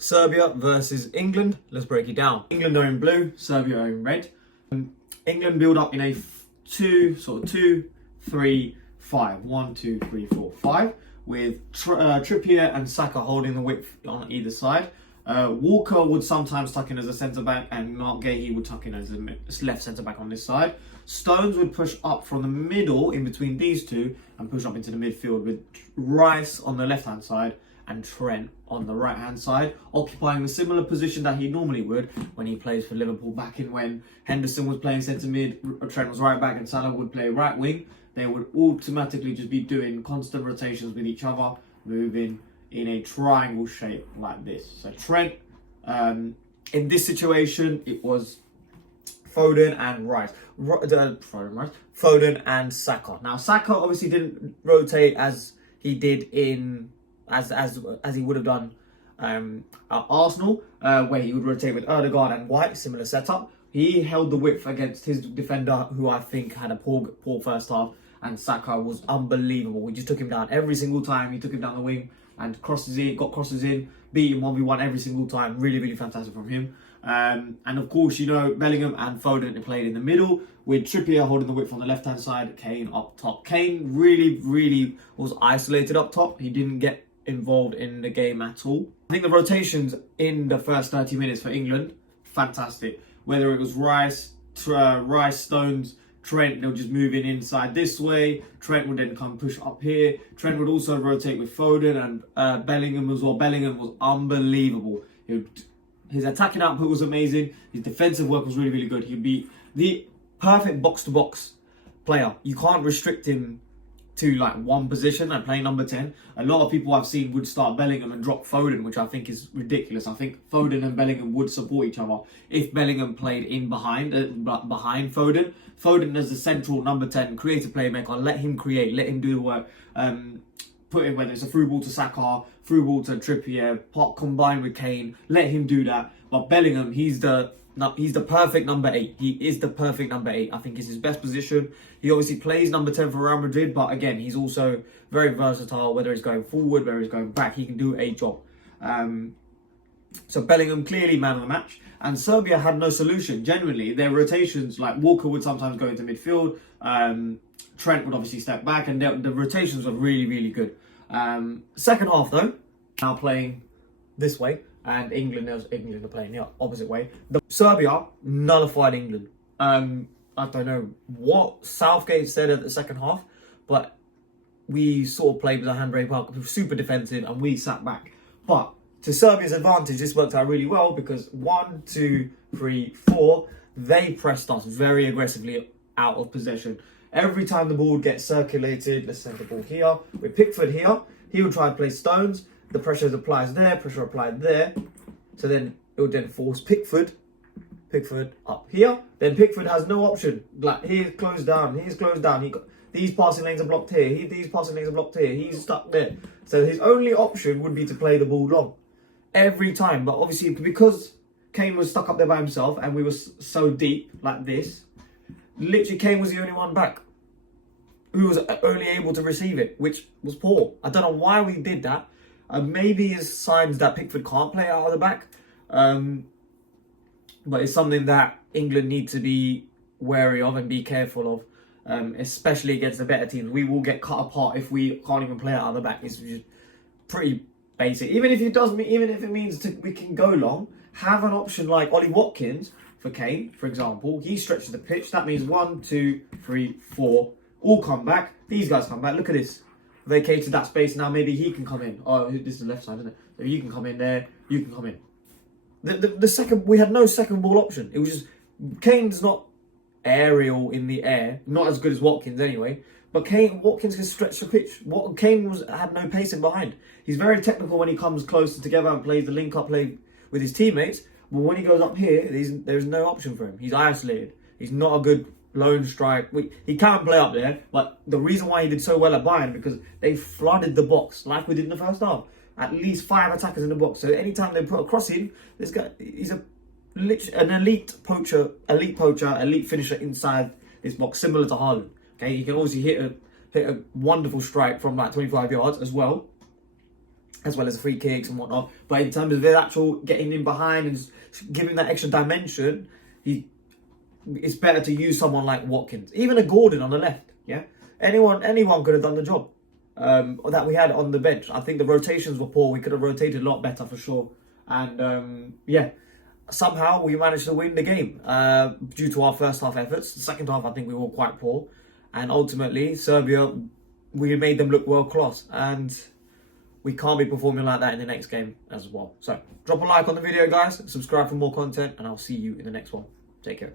Serbia versus England. Let's break it down. England are in blue, Serbia are in red. England build up in a 2-3-5. 1, 2, 3, 4, 5. With Trippier and Saka holding the width on either side. Walker would sometimes tuck in as a centre back, and Mark Gahey would tuck in as a left centre back on this side. Stones would push up from the middle in between these two and push up into the midfield with Rice on the left hand side and Trent on the right hand side, occupying a similar position that he normally would when he plays for Liverpool back in when Henderson was playing centre mid, Trent was right back and Salah would play right wing. They would automatically just be doing constant rotations with each other, moving in a triangle shape like this. So Trent, in this situation, it was Foden and Rice. Foden and Saka. Now Saka obviously didn't rotate as he did as he would have done at Arsenal, where he would rotate with Ødegaard and White, similar setup. He held the width against his defender, who I think had a poor first half, and Saka was unbelievable. We just took him down every single time. He took him down the wing and got crosses in, beat him 1v1 every single time. Really, really fantastic from him. And of course, Bellingham and Foden played in the middle, with Trippier holding the width on the left-hand side, Kane up top. Kane really was isolated up top. He didn't get involved in the game at all. I think the rotations in the first 30 minutes for England, fantastic. Whether it was Rice, Stones, Trent, they'll just move in inside this way. Trent would then come push up here. Trent would also rotate with Foden and Bellingham as well. Bellingham was unbelievable. His attacking output was amazing. His defensive work was really good. He'd be the perfect box-to-box player. You can't restrict him to like one position and play number 10. A lot of people I've seen would start Bellingham and drop Foden, which I think is ridiculous. I think Foden and Bellingham would support each other if Bellingham played in behind Foden. Foden as the central number 10, creative playmaker. Let him create, let him do the work. Put in whether it's a through ball to Saka, through ball to Trippier, combined with Kane. Let him do that. But Bellingham, he's the perfect number 8. He is the perfect number 8. I think it's his best position. He obviously plays number 10 for Real Madrid, but again, he's also very versatile. Whether he's going forward, whether he's going back, he can do a job. So Bellingham, clearly man of the match. And Serbia had no solution. Generally, their rotations, like Walker would sometimes go into midfield. Trent would obviously step back, and the rotations were really good. Second half, though, now playing this way. And England are playing the opposite way. Serbia nullified England. I don't know what Southgate said at the second half, but we sort of played with a handbrake park, super defensive, and we sat back. But to Serbia's advantage, this worked out really well because 1, 2, 3, 4, they pressed us very aggressively out of possession. Every time the ball would get circulated, let's send the ball here, with Pickford here, he would try to play Stones. The pressure applies there, pressure applied there. So then it would then force Pickford up here. Then Pickford has no option. Like, he's closed down. These passing lanes are blocked here. These passing lanes are blocked here. He's stuck there. So his only option would be to play the ball long. Every time. But obviously, because Kane was stuck up there by himself and we were so deep like this, literally Kane was the only one back who was only able to receive it, which was poor. I don't know why we did that. Maybe it's signs that Pickford can't play out of the back. But it's something that England need to be wary of and be careful of, especially against the better teams. We will get cut apart if we can't even play out of the back. It's just pretty basic. Even if it means we can go long, have an option like Ollie Watkins for Kane, for example. He stretches the pitch. That means 1, 2, 3, 4. All come back. These guys come back. Look at this. Vacated that space. Now maybe he can come in. Oh, this is the left side, isn't it? So you can come in there. You can come in. The second, we had no second ball option. It was just, Kane's not aerial in the air. Not as good as Watkins anyway. But Watkins can stretch the pitch. Kane had no pace in behind. He's very technical when he comes closer together and plays the link-up play with his teammates. But when he goes up here, there's no option for him. He's isolated. He's not a good lone strike. He can play up there, but the reason why he did so well at Bayern because they flooded the box like we did in the first half. At least 5 attackers in the box. So anytime they put a cross in, this guy, he's an elite poacher, elite finisher inside this box, similar to Haaland. Okay, he can obviously hit a wonderful strike from like 25 yards as well. as well as free kicks and whatnot. But in terms of the actual getting in behind and giving that extra dimension, it's better to use someone like Watkins, even a Gordon on the left. Yeah, anyone could have done the job that we had on the bench. I think the rotations were poor. We could have rotated a lot better for sure. And yeah, somehow we managed to win the game due to our first half efforts. The second half, I think we were quite poor, and ultimately Serbia, we made them look world class, and we can't be performing like that in the next game as well. So drop a like on the video, guys, subscribe for more content, and I'll see you in the next one. Take care.